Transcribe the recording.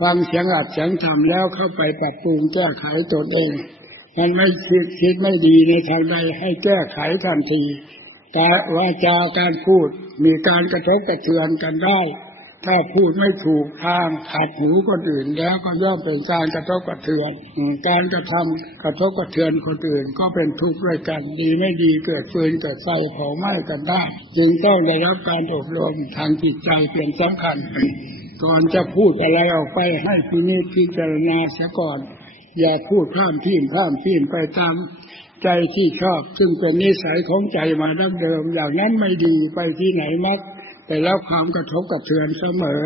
ฟังเสียงอัดเสียงทำแล้วเข้าไปปรับปรุงแก้ไขตนเอง มันไม่คิดคิดไม่ดีในทางใดให้แก้ไขทันทีการวาจาการพูดมีการกระทบกระเทือนกันได้ ถ้าพูดไม่ถูกทางขัดหูคนอื่นแล้วก็ย่อมเป็นการกระทบกระเทือน การกระทำกระทบกระเทือนคนอื่น ก็เป็นทุกข์ด้วยกันดีไม่ดีเกิดฟืนเกิดไฟเผาไหม้กันได้ จึงต้องได้รับการอบรมทางจิตใจเป็นสำคัญ ก่อนจะพูดอะไรออกไปให้พินิจพิจารณาเสียก่อน อย่าพูดข้ามที่ข้ามที่ไปตามใจที่ชอบ ซึ่งเป็นนิสัยของใจมาดั้งเดิม อย่างนั้นไม่ดีไปที่ไหนมัก แต่แล้วความกระทบกระเทือนเสมอ